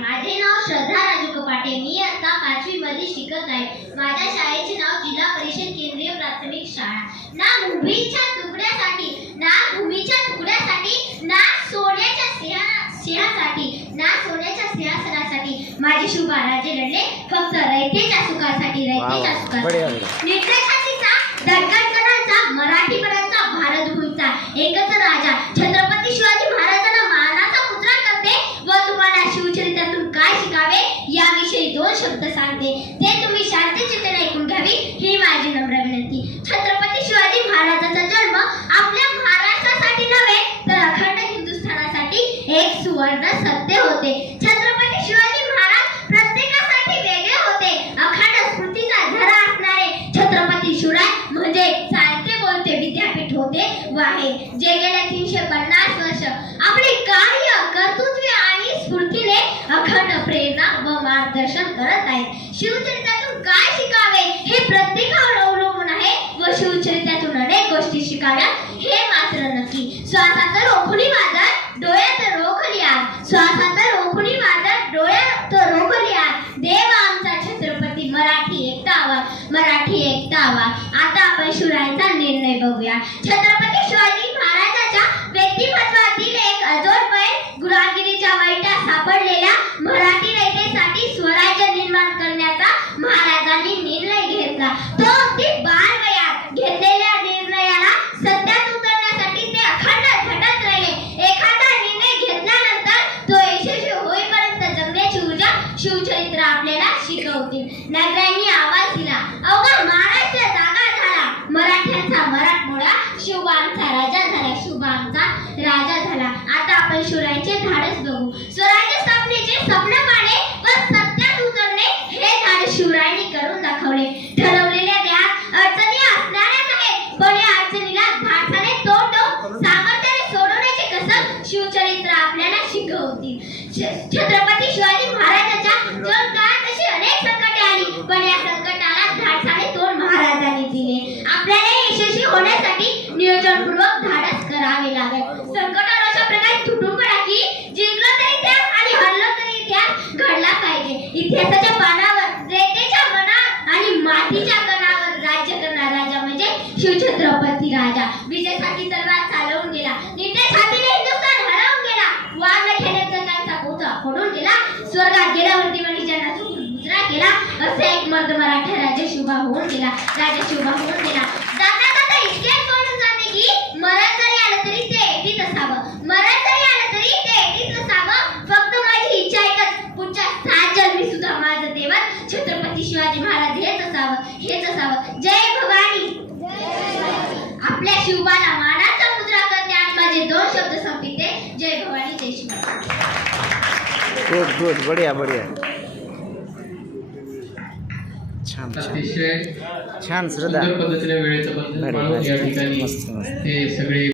माझे नाव श्रद्धा राजू कपाटे मी आता पाचवी मध्ये शिकत आहे. माझ्या शाळेचे नाव जिल्हा परिषद केंद्रीय प्राथमिक शाळा. ना भूमीच्या तुकड्यासाठी ना भूमीच्या तुकड्यासाठी ना सोन्याच्या सिंहा- सिंहासाठी ना सोन्याच्या सिंहासनासाठी माझे शुभाराजे लढले फक्त रयतेच्या सुखासाठी रयतेच्या सुखासाठी. निर्देशातीचा दडकणकरांचा मराठीपणाचा भारत भूमीचा एकच राजा छत्रपती शिवाजी महाराजांना मानाचा मुद्रा करते व तुम्हाला शिवचरित्रातून काय शिकावे याविषयी दोन शब्द सांगते. ते तुम्ही शांतचित्त ऐकून घ्यावी ही माझी नम्र विनंती. छत्रपती शिवाजी महाराजांचा जन्म आपल्या महाराष्ट्रासाठी नव्हे तर अखंड हिंदुस्थानासाठी एक सुवर्ण सत्य होते. छत्रपती शिवाजी महाराज प्रत्येकासाठी वेगळे होते. अखंड स्मृतीचा झरा असणारे छत्रपती शिवराय म्हणजे चालते बोलते विद्यापीठ होते व आहे जे गेले शिवचरित्रातून काय शिकावे हे प्रत्येकावर अवलंबून आहे व शिवचरित्रातून अनेक गोष्टी शिकाव्या हे मात्र नक्की. श्वासाचं रोखुनी वादळ डोळ्यात रोखली आग. श्वासाचं रोखुनी वादळ डोळ्यात रोखली आग. देव आमचा छत्रपती मराठी एकता आवाज मराठी एकता आवाज आता आपण शिवरायांचा निर्णय बघूया. छत्रपती शिवाजी महाराजांच्या व्यक्तिमत्वातील एक अजोड पैल गुरागिरीच्या वाईटात सापडलेल्या मराठी रयतेसाठी स्वराज्य निर्माण करण्याचा महाराजांनी निर्णय घेतला तो अगदी बालवयात घेतलेल्या निर्णयाला सत्यात उतरण्यासाठी ते अखंड झटत राहिले. एखादा निर्णय घेतल्यानंतर तो यशस्वी होईपर्यंत जगण्याची ऊर्जा शिवचरित्र आपल्याला शिकवतील. नगरांनी आवाज दिला अवघा महाराष्ट्र जागा झाला. मराठ्यांचा मराठमोळा शिवबांचा राजा झाला शिवबांचा राजा झाला. आता आपण शिवरायांचे धाडस बघू. स्वराज्य स्थापनेचे स्वप्न पाहणे व सत्यात उतरणे हे धाडस शिवरायांनी करून दाखवले ठरवलेल्या ध्यान अडचणी असणारच आहेत पण या अडचणीला धाडसाने तोंड देऊन सामर्थ्याने सोडवण्याचे कसम शिवचरित्र आपल्याला शिकवतील छ- छत्रपती शिवाजी महाराजांच्या जर काळात अशी अनेक संकटे आली. पण या संकटाला धाडसाने तोंड महाराजांनी दिले. आपल्याला यशस्वी होण्यासाठी नियोजनपूर्वक धाडस करावे लागेल. संकटावर अशा प्रकारे तुटून पडा की जिंकलं तरी इतिहास आणि हरलं तरी इतिहास घडला पाहिजे. इतिहासाच्या पानावर रेतेच्या मनात आणि मातीच्या कणावर राज्य करणारा राजा म्हणजे शिवछत्रपती राजा. विजयासाठी तलवार केला असे एक मर्द मराठा राजा शिवबा होऊन गेला. राजा शिवबा होऊन गेला. जाता जाता जाते की मरण जरी आलं तरी ते एटीत असावं. मरण जरी आलं तरी ते एटीत असावं. फक्त माझी इच्छा एकच. पुढच्या सात जन्मी सुद्धा माझं देवत छत्रपती शिवाजी महाराज हेच असावं. हेच असावं. जय भवानी. आपल्या शिवबाला मानाचा मुद्रा करते आणि माझे दोन शब्द संपिते. जय भवानी जय शिवराय गुड गुड बढिया बढिया. छान अतिशय छान श्रद्धा पद्धतीने वेळेचं बंधन पाळून. या ठिकाणी. ते सगळे